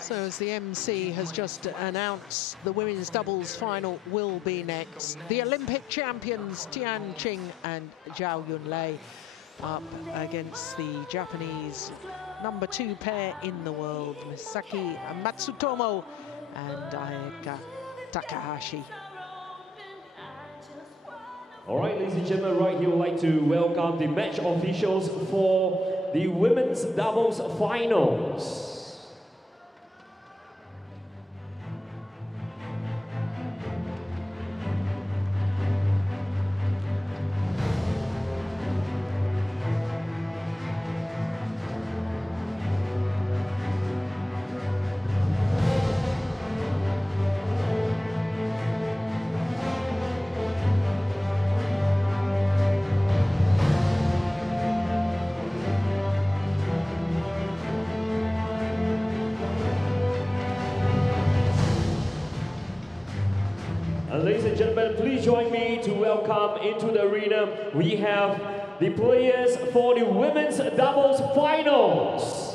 So as the MC has just announced, the women's doubles final will be next. The Olympic champions Tian, Qing and Zhao Yunlei up against the Japanese #2 pair in the world, Misaki and M.Matsutomo and Ayaka Takahashi. All right, ladies and gentlemen, right here, we'd like to welcome the match officials for the women's doubles finals. Ladies and gentlemen, please join me to welcome into the arena, we have the players for the women's doubles finals.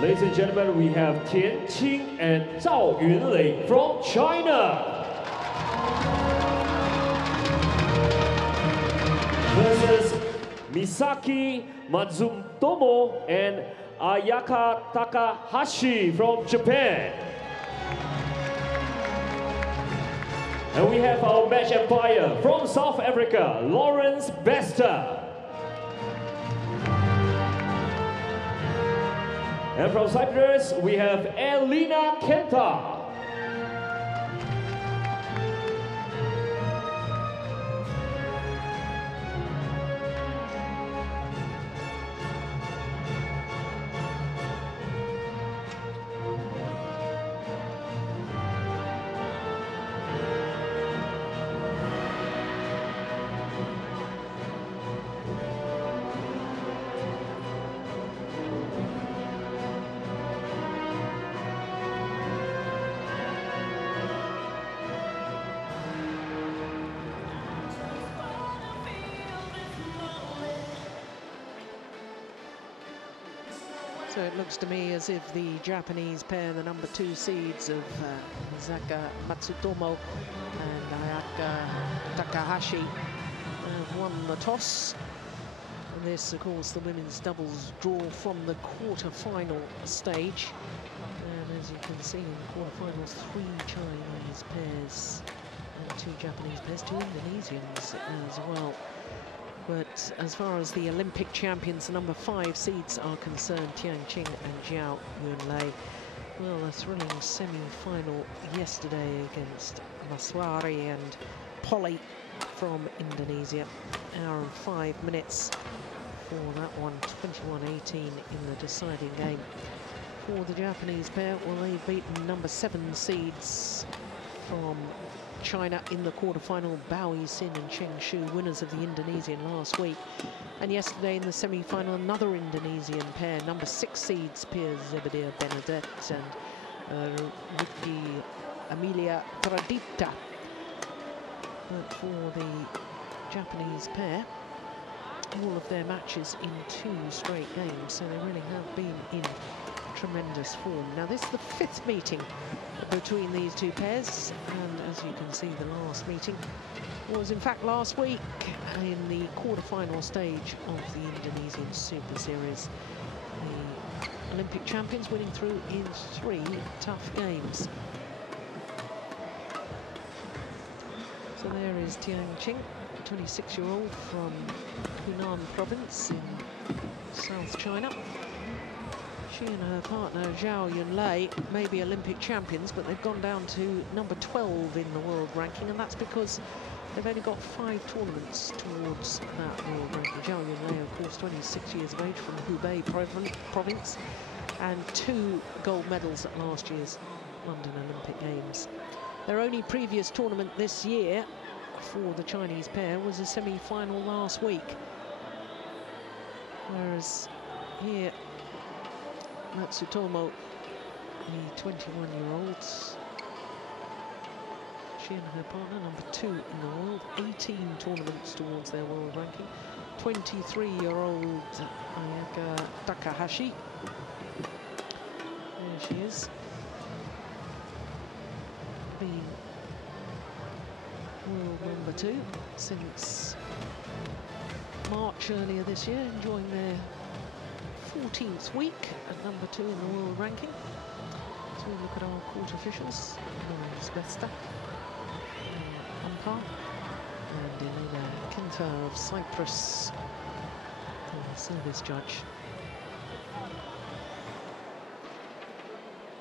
Ladies and gentlemen, we have Tian, Qing and Zhao Yunlei from China versus Misaki, M.Matsutomo and Ayaka Takahashi from Japan. And we have our match umpire from South Africa, Lawrence Bester. And from Cyprus, we have Elena Kenta. So it looks to me as if the Japanese pair, the #2 seeds of Misaki Matsutomo and Ayaka Takahashi, have won the toss. And this, of course, the women's doubles draw from the quarter-final stage. And as you can see in the quarterfinals, 3 Chinese pairs and 2 Japanese pairs, 2 Indonesians as well. But as far as the Olympic champions, the #5 seeds are concerned, Tian, Qing and Zhao Yunlei. Well, a thrilling semi-final yesterday against Maswari and Polly from Indonesia. Hour and 5 minutes for that one, 21-18 in the deciding game. For the Japanese pair, well, they've beaten #7 seeds from China in the quarterfinal, Bao Yixin and Cheng Shu, winners of the Indonesian last week. And yesterday in the semi-final, another Indonesian pair, #6 seeds, Piers Zebedee Benedette and Ricky Amelia Pradipta. But for the Japanese pair, all of their matches in 2 straight games, so they really have been in tremendous form. Now this is the 5th meeting between these 2 pairs, and as you can see, the last meeting was in fact last week in the quarter-final stage of the Indonesian Super Series. The Olympic champions winning through in 3 tough games. So there is Tian Qing, a 26-year-old from Hunan province in South China. She and her partner, Zhao Yunlei, may be Olympic champions, but they've gone down to #12 in the world ranking, and that's because they've only got 5 tournaments towards that world ranking. Zhao Yunlei, of course, 26 years of age, from Hubei province. and 2 gold medals at last year's London Olympic Games. Their only previous tournament this year for the Chinese pair was a semi-final last week. Whereas here, Matsutomo, the 21-year-old, she and her partner, number 2 in the world, 18 tournaments towards their world ranking. 23-year-old Ayaka Takahashi. There she is. Being world number 2 since March earlier this year, enjoying their 14th week at number 2 in the world ranking. So we look at our court officials. Besta, umpire, and Elena Kinta of Cyprus, the service judge.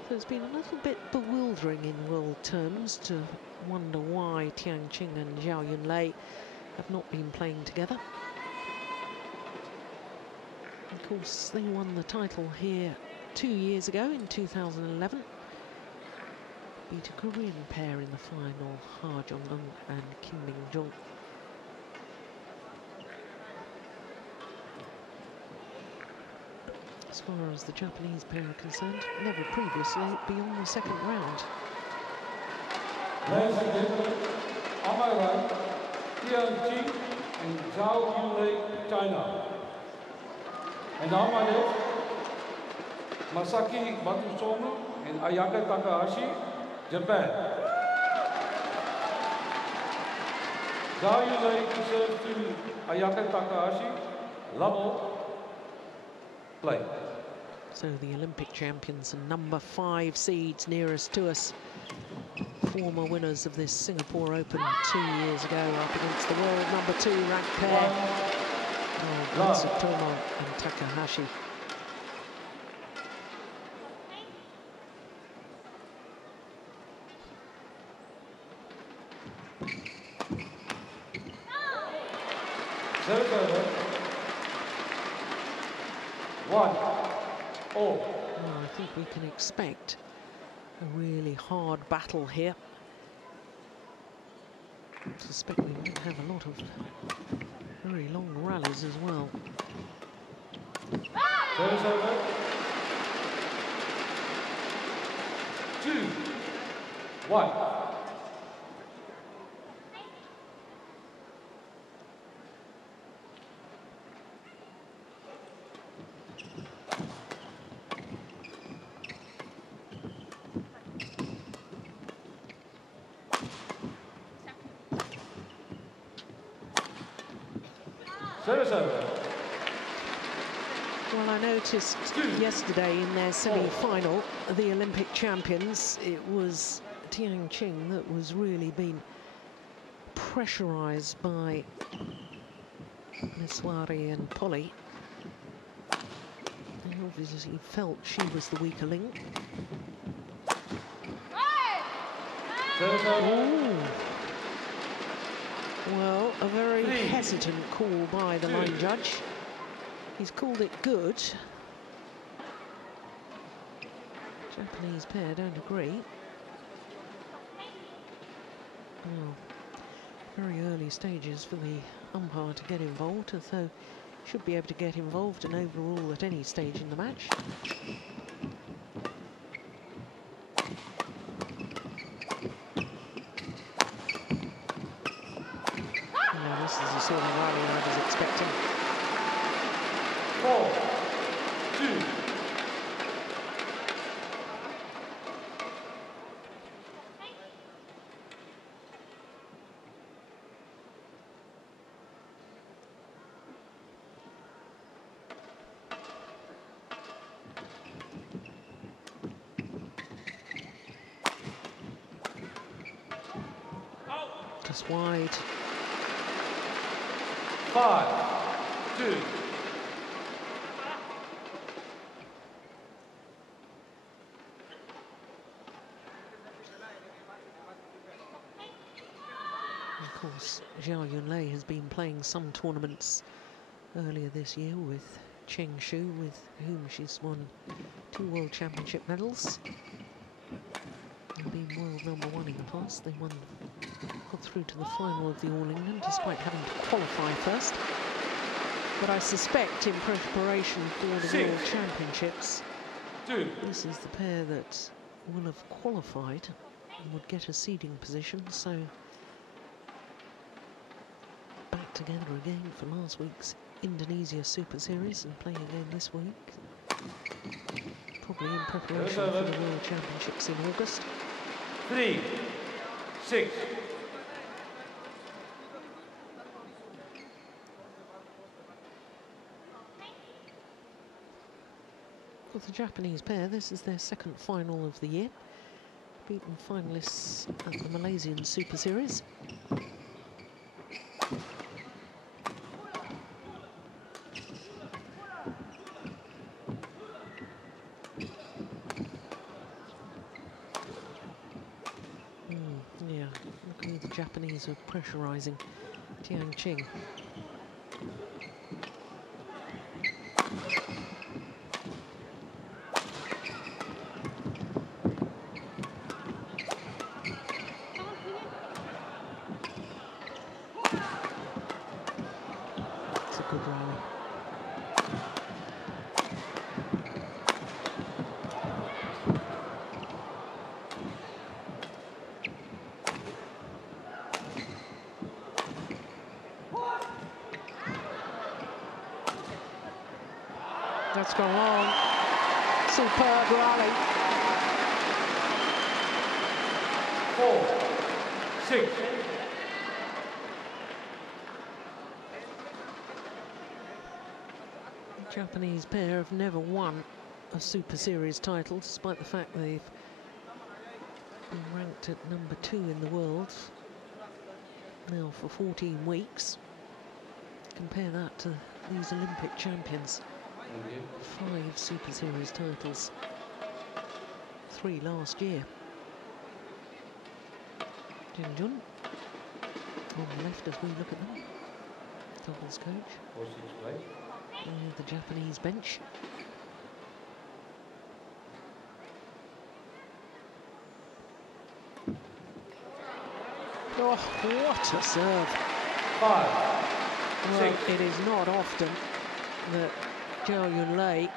So it's been a little bit bewildering in world terms to wonder why Tian, Qing and Zhao Yunlei have not been playing together. Of course, they won the title here 2 years ago in 2011. Beat a Korean pair in the final, Ha Jong-eun and Kim Min-jung. As far as the Japanese pair are concerned, never previously beyond the second round. Ladies and gentlemen, on my right, Tian, Qing and Zhao Yunlei, China. And on my left, Misaki, M.Matsutomo and Ayaka, Takahashi, Japan. Zhao Yunlei serves to Ayaka Takahashi, level, play. So the Olympic champions and number 5 seeds nearest to us, former winners of this Singapore Open 2 years ago, up against the world number 2 ranked pair, Matsutomo and Takahashi. Service over. 1-0. Well, I think we can expect a really hard battle here. I suspect we might have a lot of very long rallies as well. Service over. 2-1. Well, I noticed yesterday in their semi-final, the Olympic champions, it was Tian Qing that was really being pressurised by Miswari and Polly. And obviously felt she was the weaker link. Ooh. Well, a very hesitant call by the line judge. He's called it good. Japanese pair don't agree. Well, very early stages for the umpire to get involved, although should be able to get involved and overrule at any stage in the match. This is the sort of rally I was expecting. 4-2. Just wide. 5-2. Of course, Zhao Yunlei has been playing some tournaments earlier this year with Qing Shu, with whom she's won 2 World Championship medals. And been world #1 in the past. They got through to the final of the All England despite having to qualify first. But I suspect in preparation for the World Championships, this is the pair that will have qualified and would get a seeding position. So back together again for last week's Indonesia Super Series and playing again this week. Probably in preparation for the World Championships in August. 3-6. For the Japanese pair, this is their second final of the year. Beaten finalists at the Malaysian Super Series. Yeah, look at the Japanese are pressurising Tian Qing. It's a good rally. That's gone long. Superb rally. 4-6. The Japanese pair have never won a Super Series title, despite the fact they've been ranked at #2 in the world now for 14 weeks. Compare that to these Olympic champions. 5 Super Series titles, 3 last year. Jun on the left as we look at them. Doubles coach. And the Japanese bench. Oh, what a serve. 5, Well, 6. it is not often that Zhao Yunlei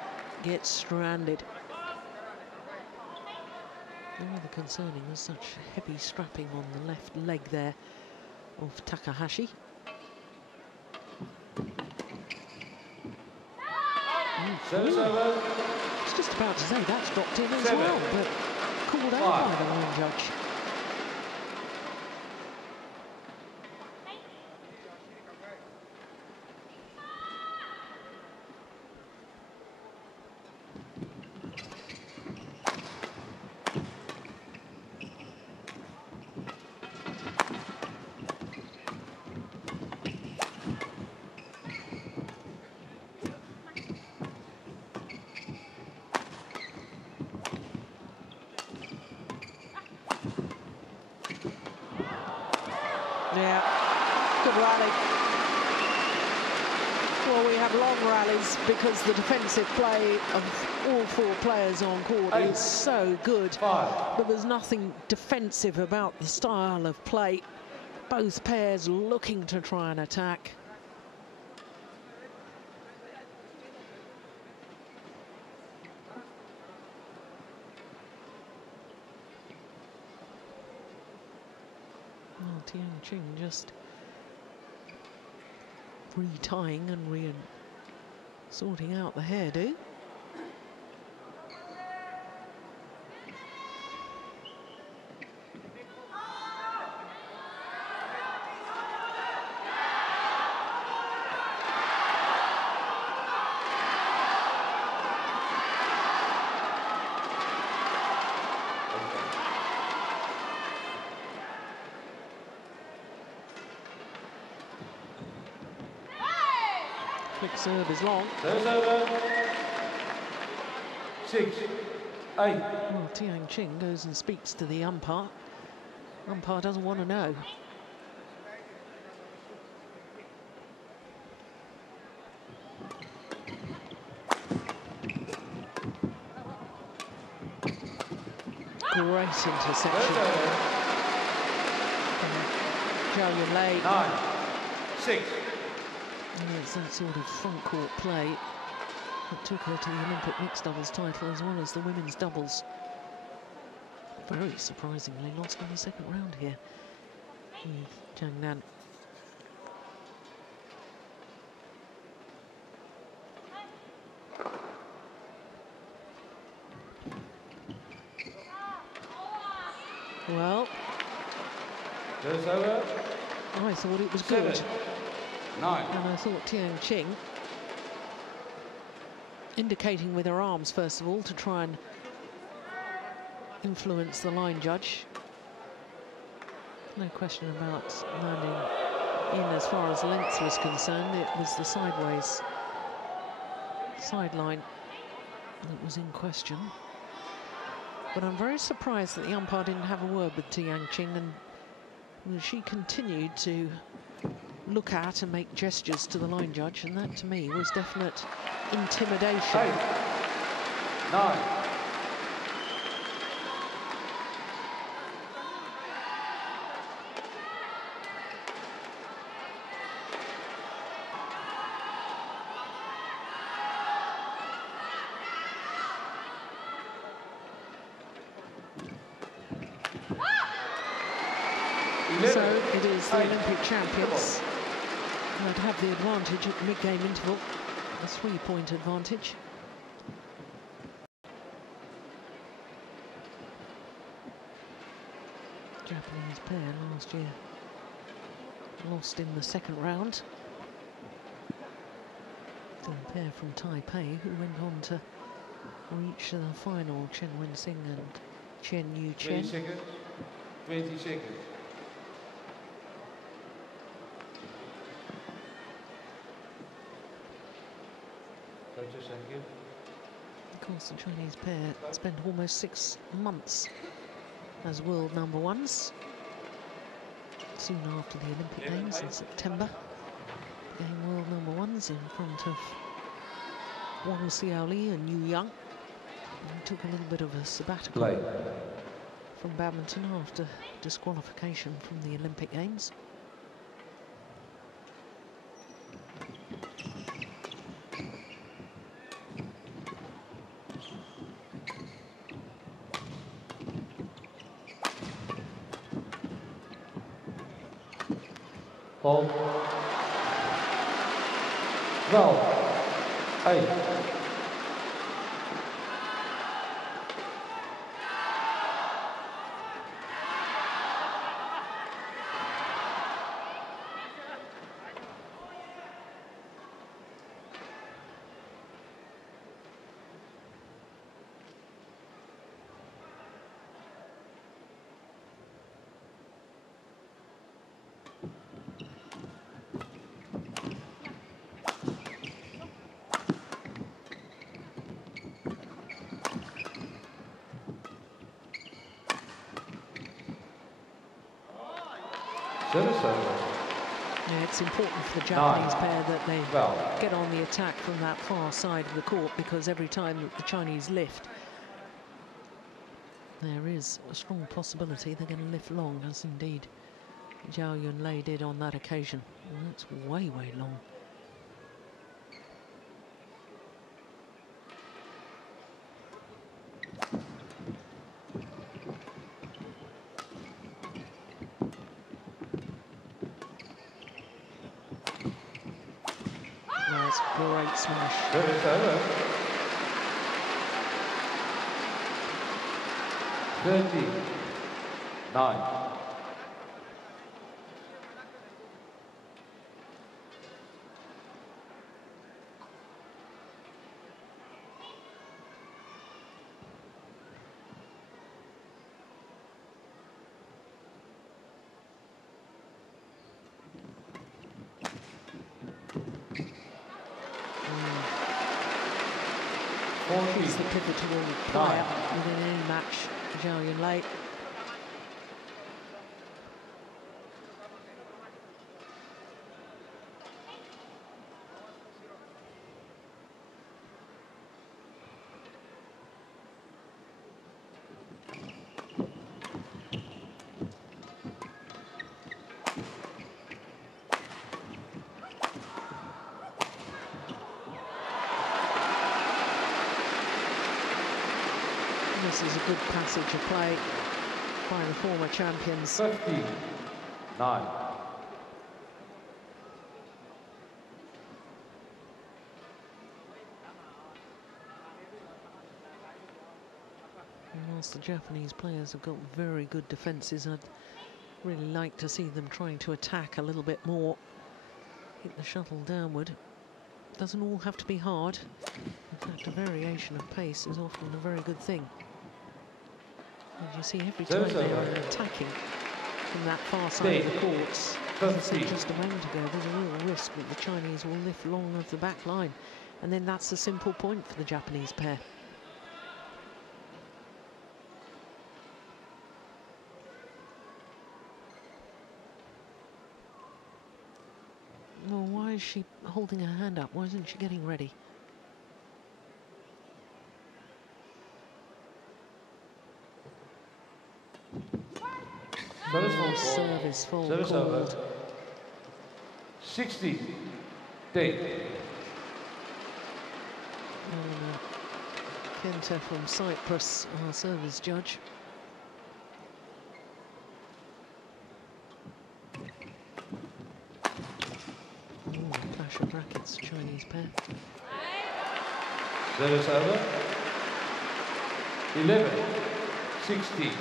gets stranded. Rather concerning, there's such heavy strapping on the left leg there of Takahashi. I was just about to say that's dropped in as well, but called out by the line judge. Yeah, good rally. Well, we have long rallies because the defensive play of all 4 players on court is so good. But there's nothing defensive about the style of play. Both pairs looking to try and attack. Well, Tian Qing just retying and sorting out the hairdo. Quick serve is long. There's over. 6, 8. Well, Tian Qing goes and speaks to the umpire. Umpire doesn't want to know. Great interception. Zhao Yunlei. 9-6. And it's that sort of front court play that took her to the Olympic mixed doubles title as well as the women's doubles. Very surprisingly lost in the second round here with Zhang Nan. Well, I thought it was good. 9. And I thought Tian Qing, indicating with her arms, first of all, to try and influence the line judge. No question about landing in as far as length was concerned. It was the sideways sideline that was in question. But I'm very surprised that the umpire didn't have a word with Tian Qing, and she continued to look at and make gestures to the line judge, and that to me was definite intimidation. 8. 9. So it is the Olympic champions that have the advantage at the mid-game interval, a 3-point advantage. Japanese pair last year lost in the second round. The pair from Taipei who went on to reach the final, Chen Wen-Sing and Chen Yu-Chen. 20 seconds. 20 seconds. Thank you. Of course, the Chinese pair spent almost 6 months as world number ones. Soon after the Olympic Games in September, became world number ones in front of Wang Xiaoli and Yu Yang. And took a little bit of a sabbatical from badminton after disqualification from the Olympic Games. Hold. 12. 8. Yeah, it's important for the Japanese pair that they get on the attack from that far side of the court, because every time that the Chinese lift, there is a strong possibility they're going to lift long, as indeed Zhao Yunlei did on that occasion. And that's way, way long. Nice, great smash. 30. 9. He's the pivotal player within any match, Zhao Yunlei. This is a good passage of play by the former champions. 59. And whilst the Japanese players have got very good defences, I'd really like to see them trying to attack a little bit more. Hit the shuttle downward. Doesn't all have to be hard. In fact, a variation of pace is often a very good thing. And you see every time they're attacking from that far side of the courts, as I said just a moment ago, there's a real risk that the Chinese will lift long of the back line. And then that's a simple point for the Japanese pair. Well, why is she holding her hand up? Why isn't she getting ready? Service fault called. 60. Date. Kenta from Cyprus, our service judge. Clash of rackets, Chinese pair. Service over. 11. 60.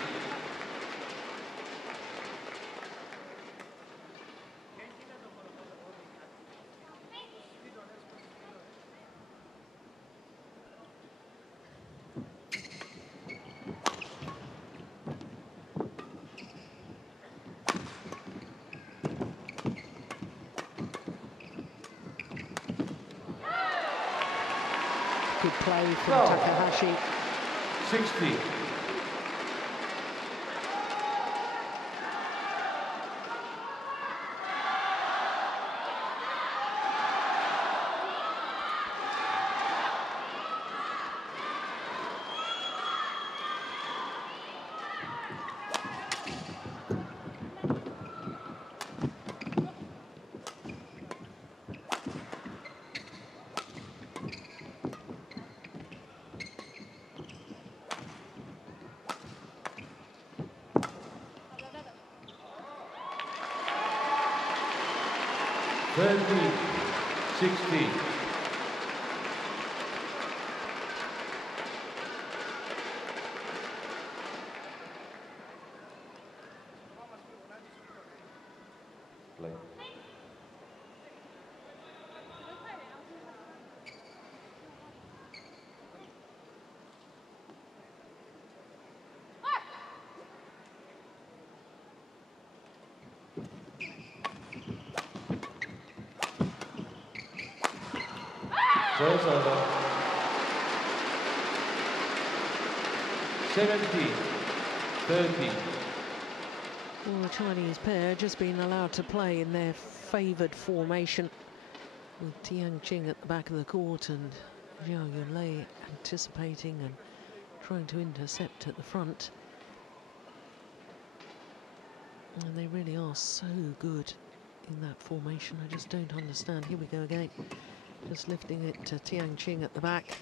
Good play from Takahashi. 60. Service over. 70. 30. Well, the Chinese pair just been allowed to play in their favoured formation, with Tian at the back of the court and Zhao Yunlei anticipating and trying to intercept at the front. And they really are so good in that formation. I just don't understand. Here we go again. Just lifting it to Tian at the back.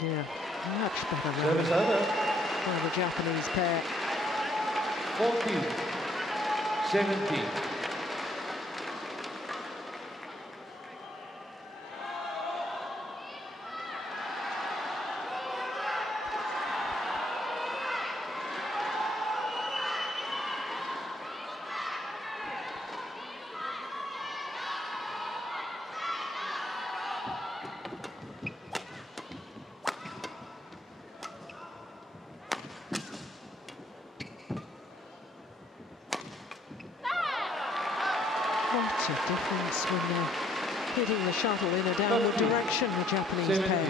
Yeah, much better Service over. by the Japanese pair. 40. 70. What a difference when they're hitting the shuttle in a downward direction, the Japanese pair.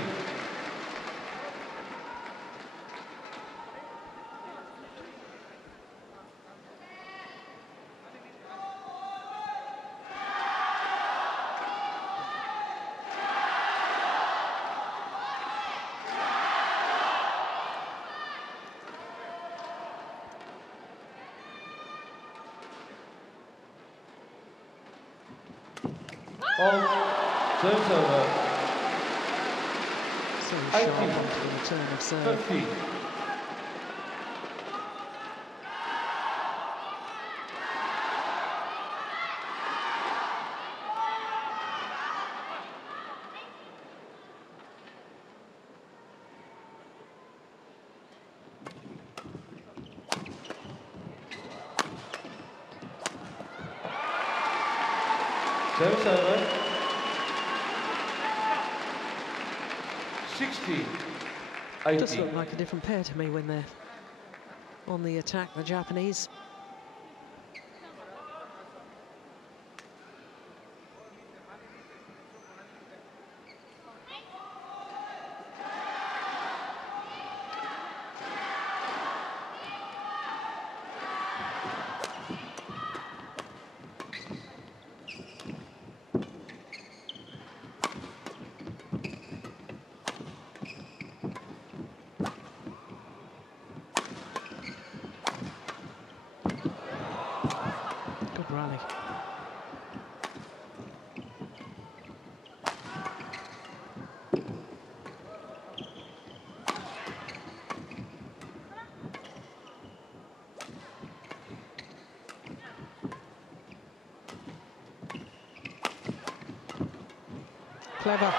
Serves over. So sharp onto the return of serve. 50. Serves over. 60. 80. Just look like a different pair to me when they're on the attack, the Japanese. Rally. Clever.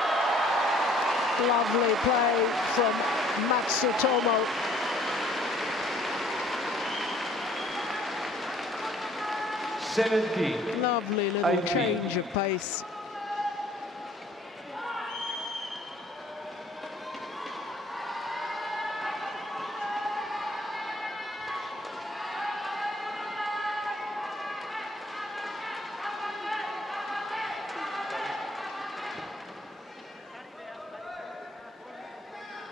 Lovely play from Matsutomo. Lovely little 80. change of pace.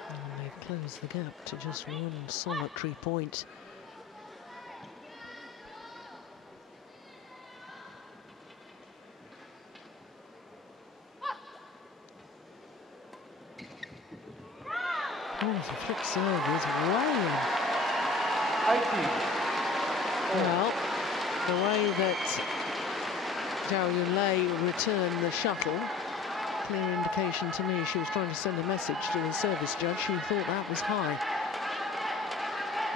And they've closed the gap to just one solitary point. Oh, the flick serve is way in. 80. Well, the way that Zhao Yunlei returned the shuttle, clear indication to me she was trying to send a message to the service judge. She thought that was high.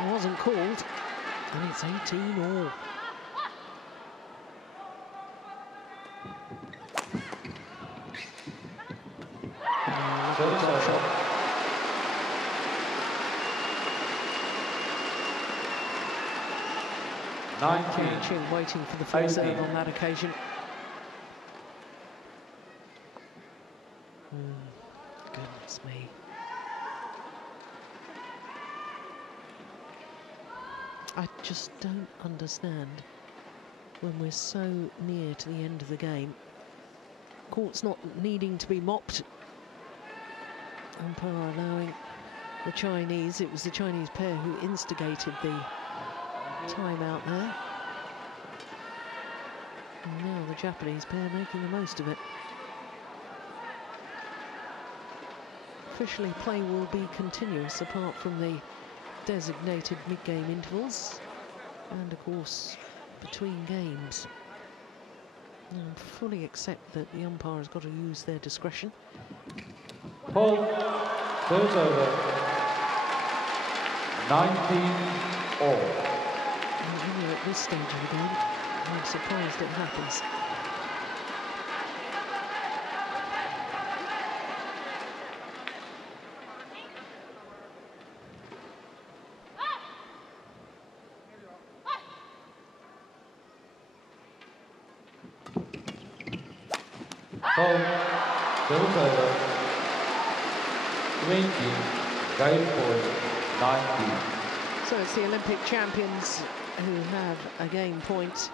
It wasn't called, and it's 18 all. Qing waiting for the full serve on that occasion. Goodness me. I just don't understand when we're so near to the end of the game. Court's not needing to be mopped. Umpire allowing the Chinese. It was the Chinese pair who instigated the timeout there. And now the Japanese pair making the most of it. Officially, play will be continuous apart from the designated mid-game intervals and, of course, between games. And fully accept that the umpire has got to use their discretion. Paul, serves over. 19 all. When you're at this stage of the game, I'm surprised it happens. Paul, serves over. 20, game point, 19. So it's the Olympic champions who have a game point.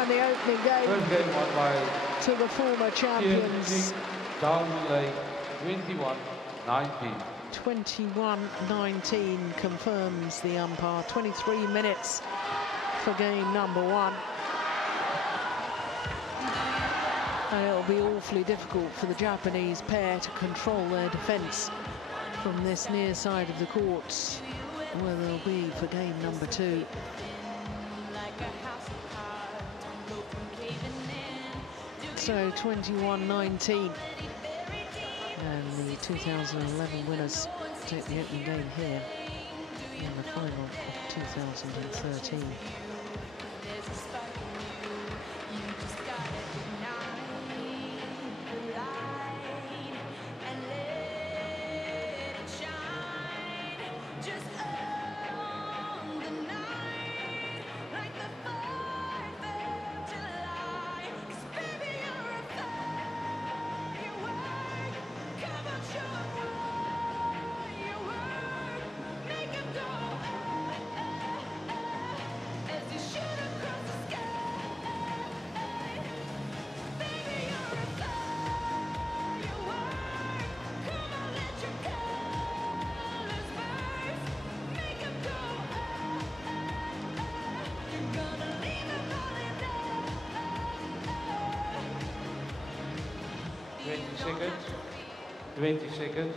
And the opening game, First game won by to the former champions. Zhao Yunlei, 21-19. 21-19 confirms the umpire. 23 minutes for game number 1. And it'll be awfully difficult for the Japanese pair to control their defence from this near side of the courts, where they'll be for game number 2. So 21-19. And the 2011 winners take the opening game here in the final of 2013. Seconds. 20 seconds.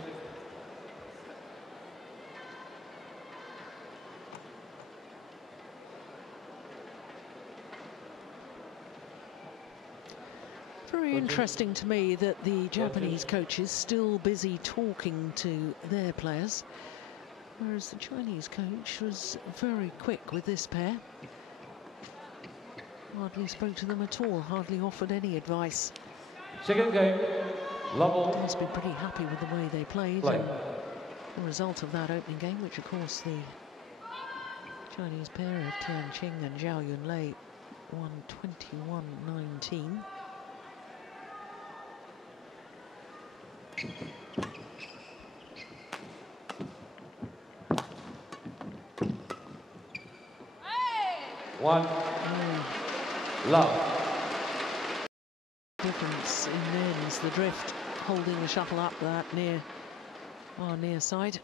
Very interesting to me that the Japanese coach is still busy talking to their players, whereas the Chinese coach was very quick with this pair. Hardly spoke to them at all, hardly offered any advice. Second game, level. Must be pretty happy with the way they played. And the result of that opening game, which of course the Chinese pair of Tian, Qing and Zhao Yunlei won 21-19. One. Love. Difference in men's, the drift holding the shuttle up that near our near side.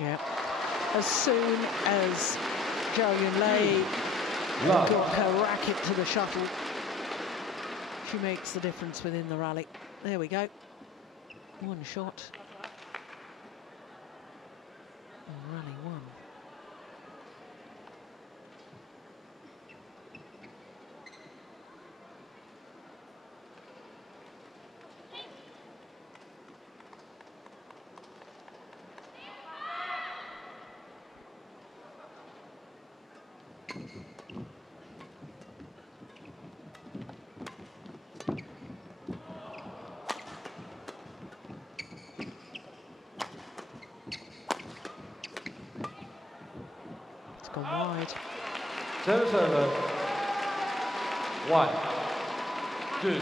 Yeah, as soon as Zhao Yunlei got her racket to the shuttle, she makes the difference within the rally. There we go. One shot. And rally 1. Gone wide. 7-7. 1, 2.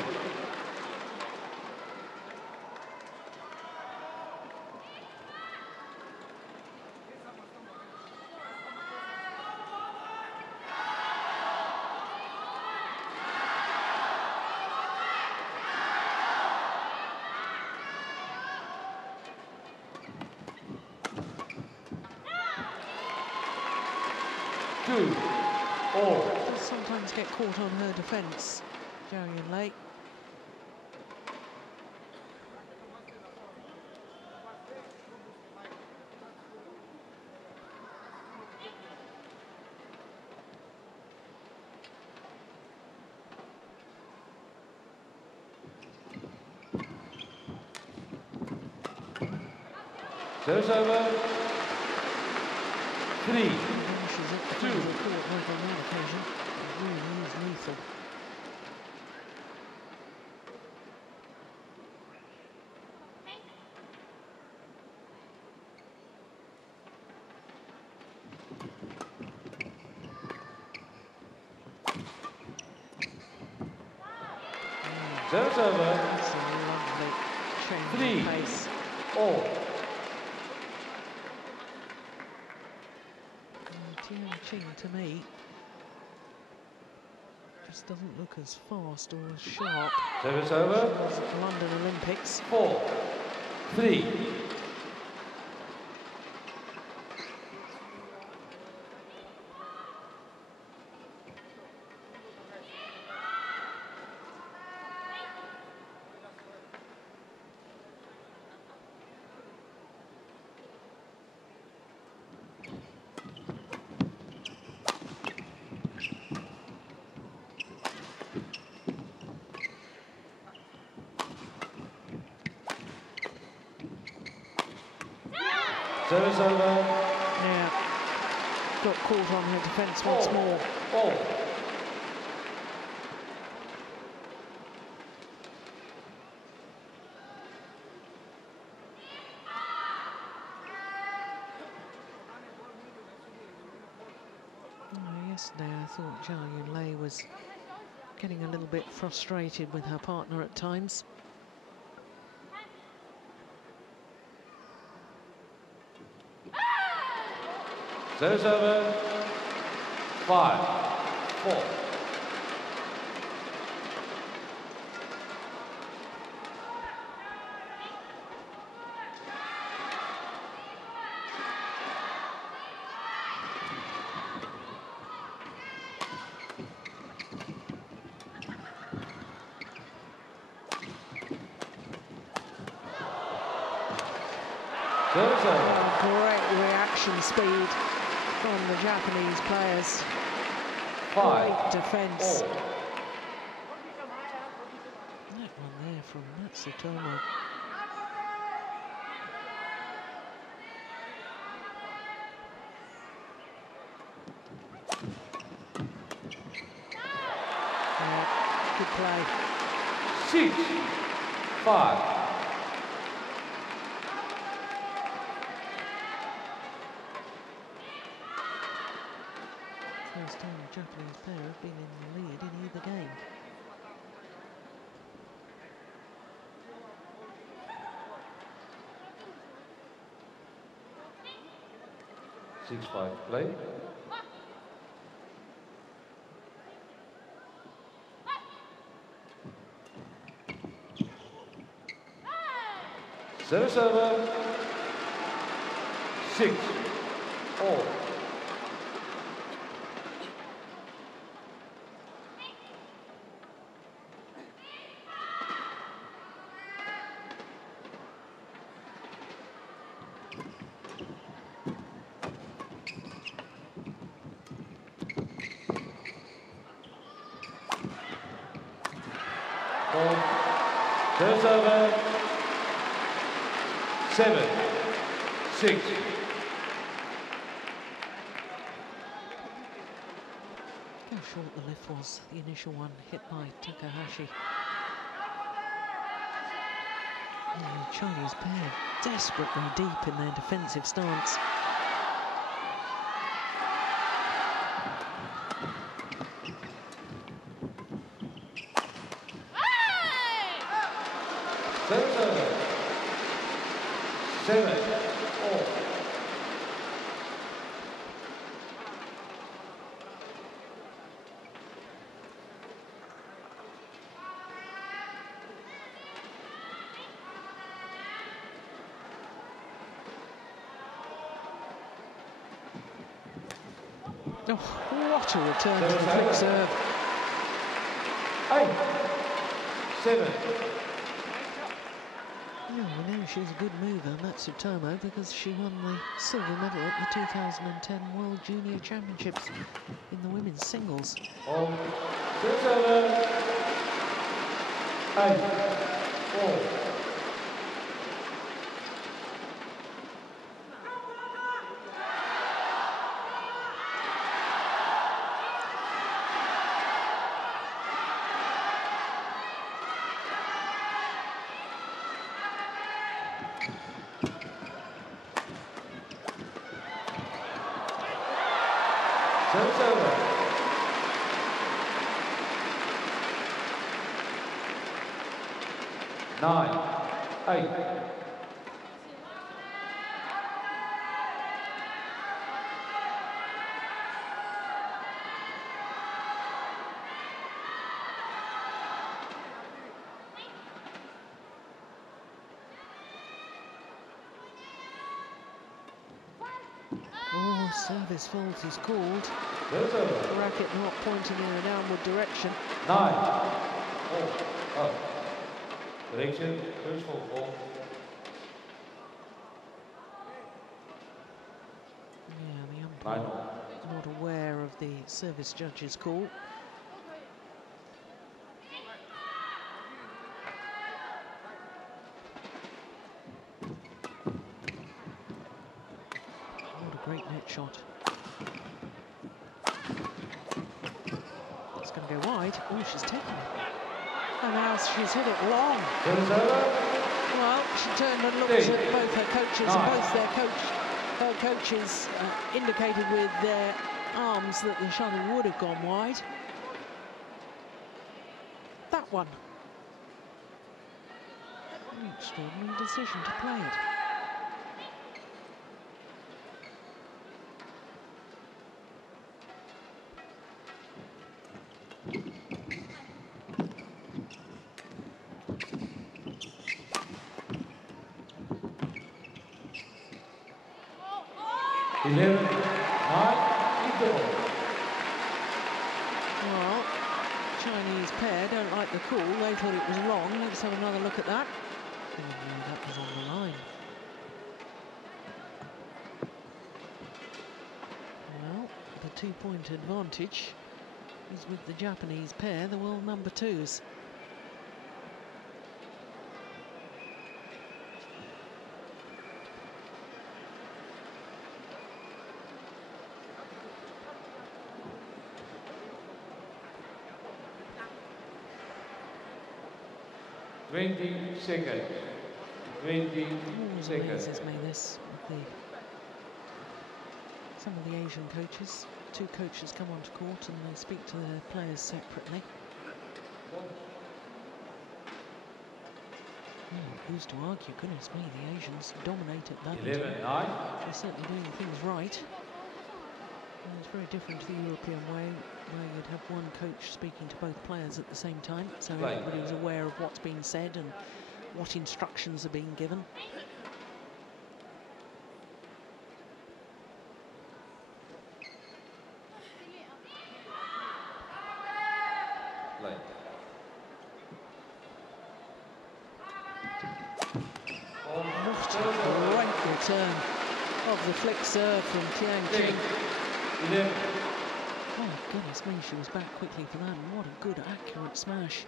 Does sometimes get caught on her defence, Zhao Yunlei. Serves over. 3. She's at the front of the court like on that occasion. It really is lethal. Service over. That's a lovely change of pace. 3-all. Tian Qing, to me, just doesn't look as fast or as sharp Service as over. she was at the London Olympics. 4-3. Service over. Yeah, got caught on her defence once more. All. Yesterday I thought Zhao Yunlei was getting a little bit frustrated with her partner at times. Service over. 5-4. Service over. Great reaction speed from the Japanese players. 5. Great defence. All. That one there from Matsutomo. Yeah, good play. 6-5. First time a Japanese player have been in the lead in either game. Play. Service over. 6-all. Service over. 7-6. How short the lift was, the initial one hit by Takahashi. And the Chinese pair desperately deep in their defensive stance. Service over. 7-all. Oh, what a return to the quick serve. 8-7. Yeah, we know she's a good mover, Matsutomo, because she won the silver medal at the 2010 World Junior Championships in the women's singles. All. Service over. 8-all. Service over. 9, 8. Oh, service fault is called. Reserve. Racket not pointing in a downward direction. 9, 4, up. Direction, first ball. Yeah, the umpire not aware of the service judge's call. What a great net shot. It's going to go wide. Oh, she's taken it. And now she's hit it long. Well, she turned and looked at both her coaches, and both her coaches indicated with their arms that the shuttle would have gone wide. That one. An extraordinary decision to play it. Well, Chinese pair don't like the call. They thought it was long. Let's have another look at that. Oh, no, that was on the line. Well, the 2-point advantage is with the Japanese pair, the world number 2s. Seconds. 20 seconds. Amazes me this. Some of the Asian coaches, 2 coaches come onto court and they speak to their players separately. Who's to argue? Goodness me, the Asians dominate at badminton. 11, 9. They're certainly doing things right. And it's very different to the European way, where you'd have one coach speaking to both players at the same time, so everybody was aware of what's being said and what instructions are being given. What a great return of the flick serve from Tian. Oh, goodness me, she was back quickly for that, and what a good, accurate smash.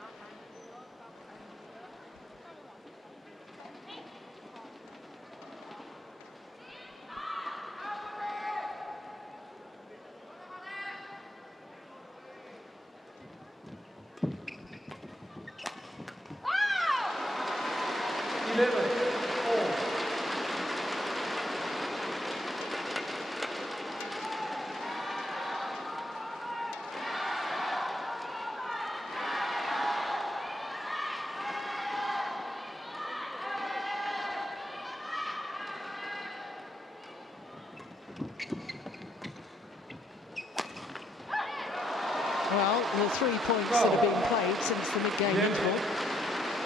Well, the 3 points that have been played since the mid-game interval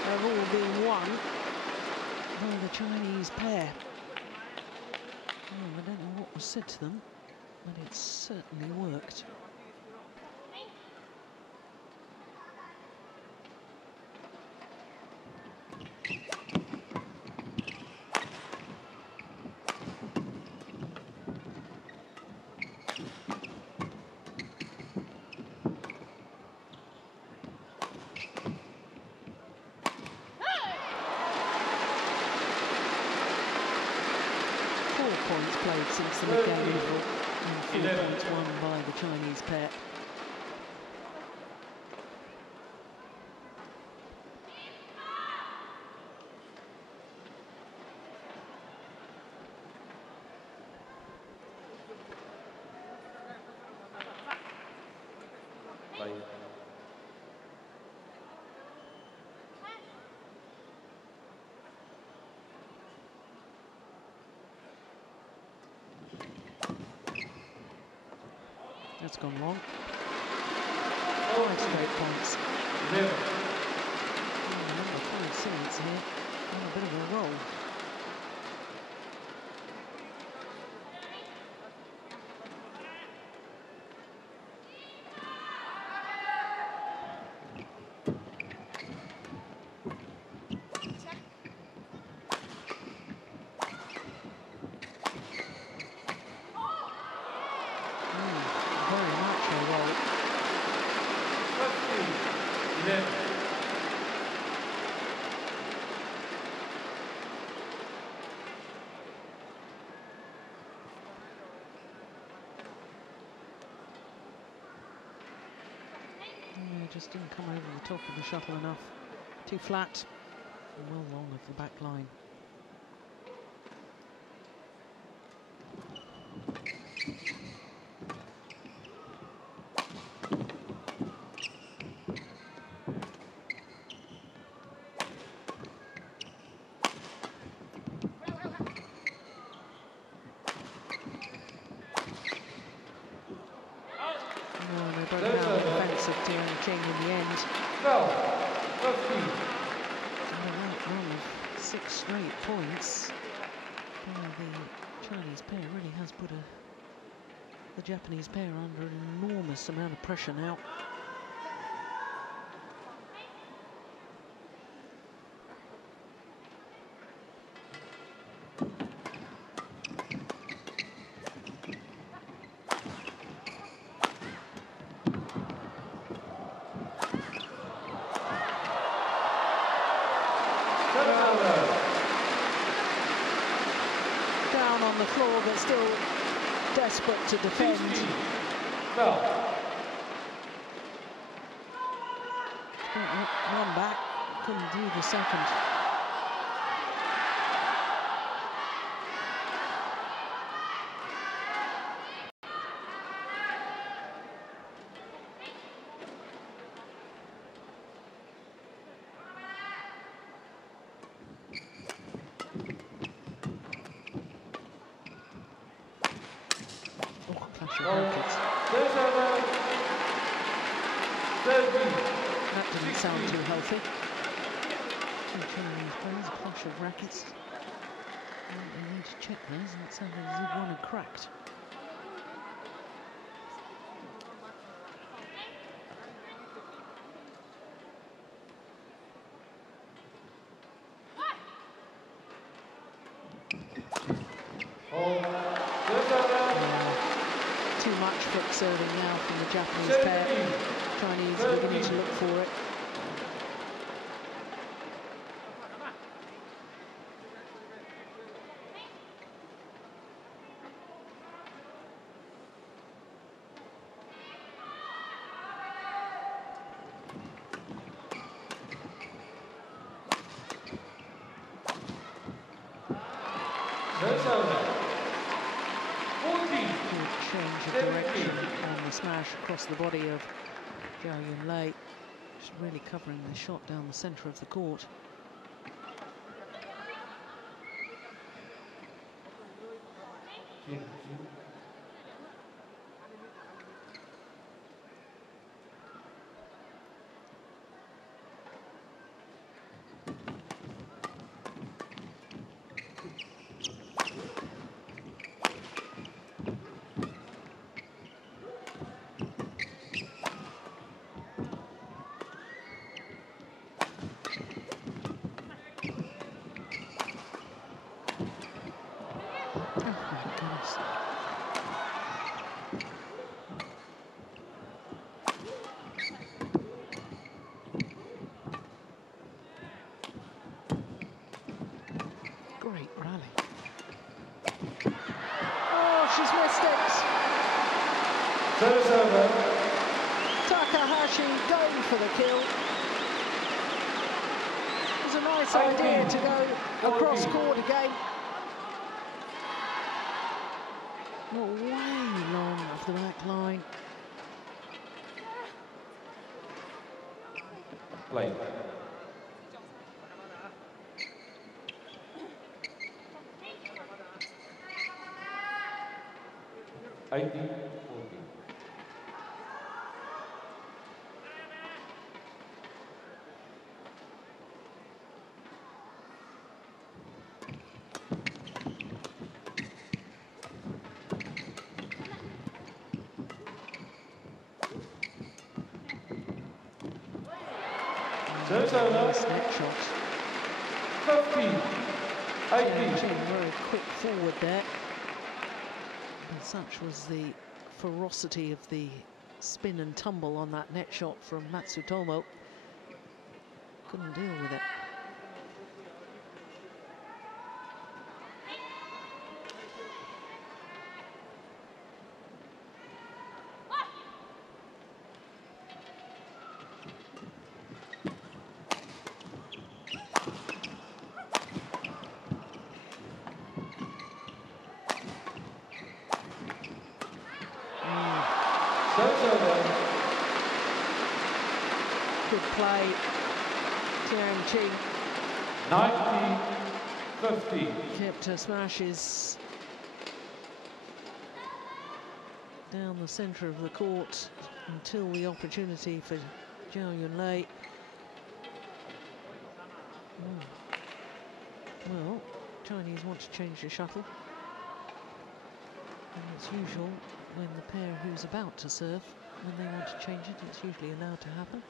have all been won by the Chinese pair. I don't know what was said to them, but it certainly worked. Points played since the mid-game interval, and 4 points won by the Chinese pair. That's gone long. 5 straight points. Never. Number 5 seeds here on a bit of a roll. Just didn't come over the top of the shuttle enough. Too flat and well long of the back line. Tian and Qing in the end. No. That run of 6 straight points by the Chinese pair really has put the Japanese pair under an enormous amount of pressure now. Down on the floor, but still desperate to defend. One back, couldn't do the second. That didn't sound too healthy. Two Chinese players, a clash of rackets. They need to check those, and it sounded as if one had cracked. Too much foot serving now from the Japanese pair. Chinese are beginning to look for it. Change of direction and the smash across the body of Zhao Yunlei, just really covering the shot down the centre of the court. Great rally. Oh, she's missed it. Service over. Takahashi going for the kill. It was a nice idea to go across court again. Not way long off the back line. Play. Nice net shot. 15, 18. Qing very quick forward there. And such was the ferocity of the spin and tumble on that net shot from Matsutomo. Couldn't deal with it. Good play, Tian Qing. 19-15. Kept her smashes down the centre of the court until the opportunity for Zhao Yunlei. Well, Chinese want to change the shuttle. And it's usual when the pair who's about to serve, when they want to change it, it's usually allowed to happen.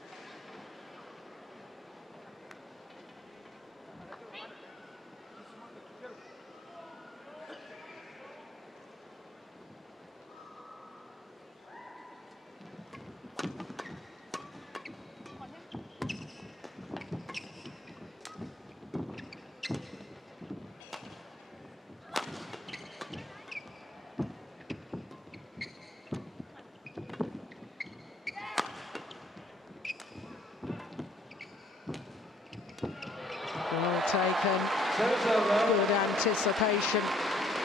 Well taken. Good anticipation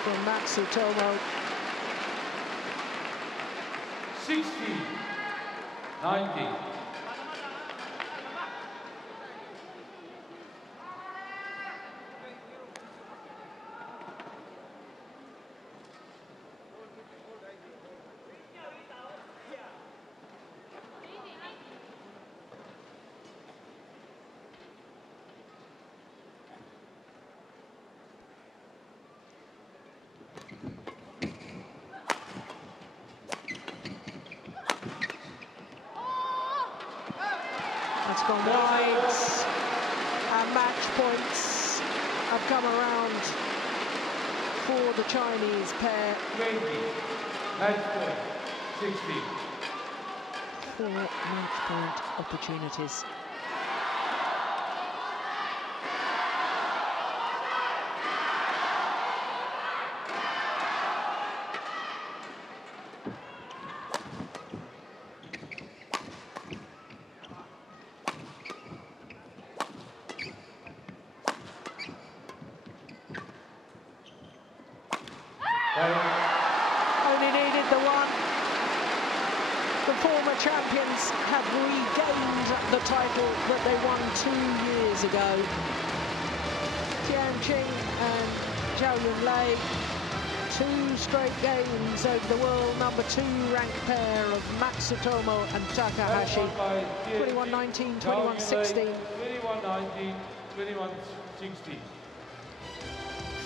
from Matsutomo. 16-19. It's gone wide, and match points have come around for the Chinese pair. 20, match point, 16. 4 match point opportunities. Only needed the one. The former champions have regained the title that they won 2 years ago. Tian Qing and Zhao Yunlei, 2 straight games over the world number 2 ranked pair of Matsutomo and Takahashi. 21-19, 21-16. 21-19, 21-16.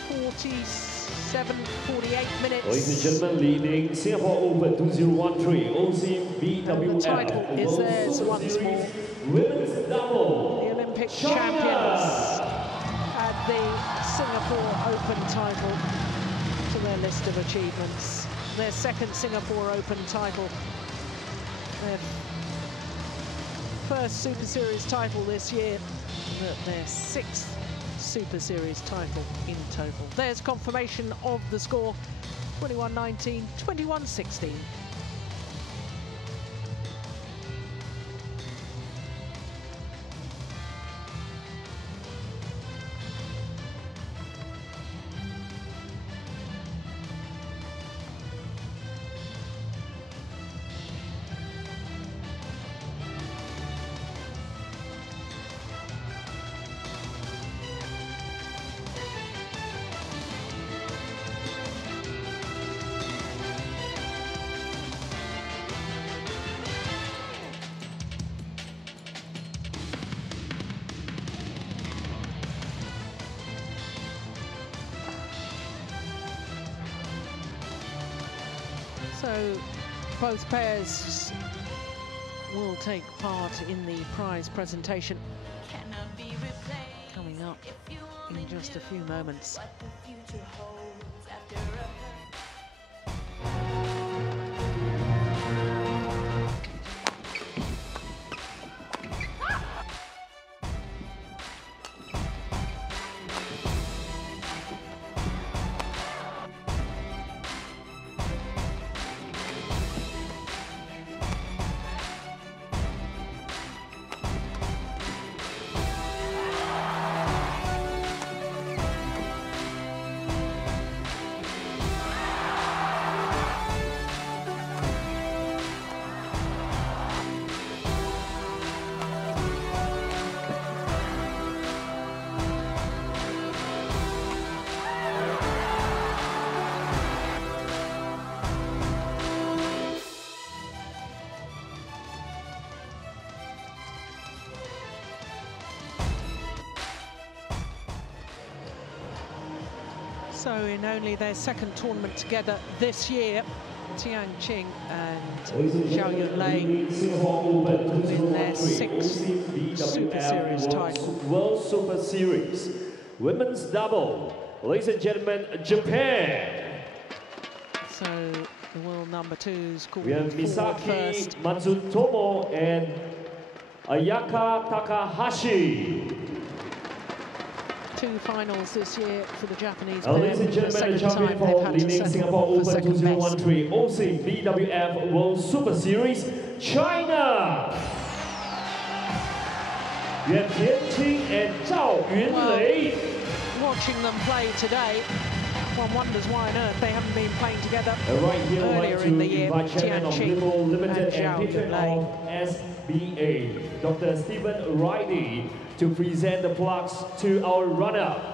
47-48 minutes. Ladies and gentlemen, Li-Ning Singapore Open 2013 OSIM BWF the title is theirs once more. Women's double. The Olympic champions add the Singapore Open title to their list of achievements. Their 2nd Singapore Open title. Their 1st Super Series title this year. Their 6th Super Series title in total. There's confirmation of the score, 21-19, 21-16. So both pairs will take part in the prize presentation just a few moments. So in only their second tournament together this year, Tian, Qing and Zhao Yunlei win their sixth Super Series title. World Super Series. Women's double. Ladies and gentlemen, Japan. So the world number twos called we have Misaki, Matsutomo and Ayaka Takahashi. Two finals this year for the Japanese Ladies and gentlemen, the champion for Li-Ning Singapore Open 2013 OSIM BWF World Superseries, China. We have Tian and Zhao Yunlei. Watching them play today, one wonders why on earth they haven't been playing together right here, earlier in the year. Tian, Qing Limited and Zhao Yunlei. SBA, Dr. Stephen Riley, to present the plaques to our runner-up.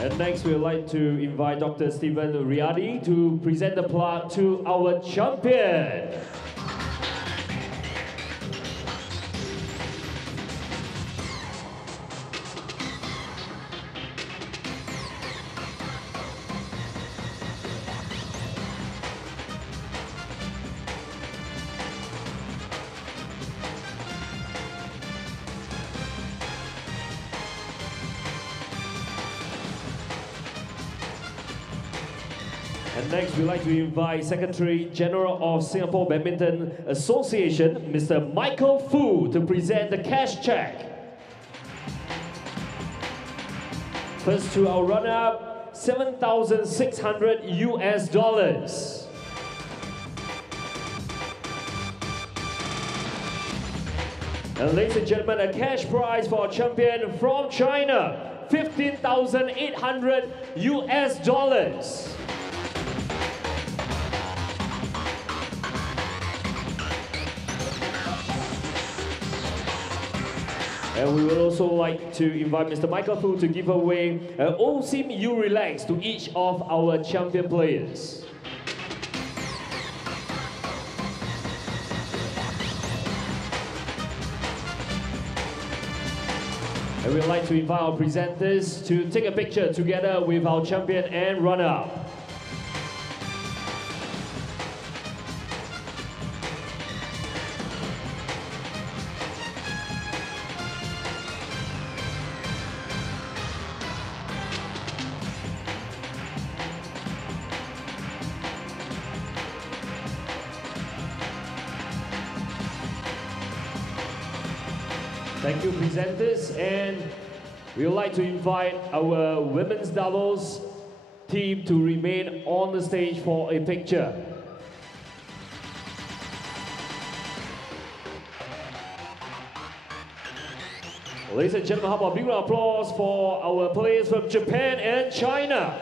And next, we would like to invite Dr. Stephen Riadi to present the plaque to our champion. And next, we'd like to invite Secretary General of Singapore Badminton Association, Mr. Michael Fu, to present the cash check. First to our runner-up, $7,600 US. And ladies and gentlemen, a cash prize for our champion from China, $15,800 US. And we would also like to invite Mr. Michael Fu to give away an OSIM U Relax to each of our champion players. And we'd like to invite our presenters to take a picture together with our champion and runner-up. Thank you, presenters, and we would like to invite our women's doubles team to remain on the stage for a picture. Ladies and gentlemen, how about a big round of applause for our players from Japan and China.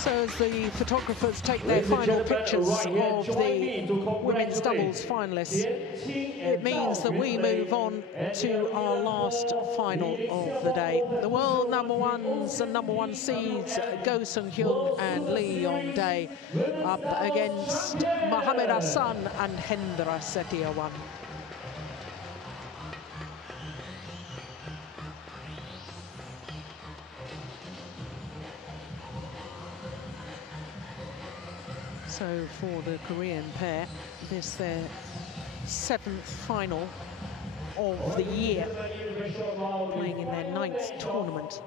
So as the photographers take their final pictures of the women's doubles finalists, it means that we move on to our last final of the day. The world number ones and number one seeds, Go Sung-hyun and Lee Yong-dae, up against Mohamed Hassan and Hendra Setiawan. So for the Korean pair, this their 7th final of the year, playing in their 9th tournament.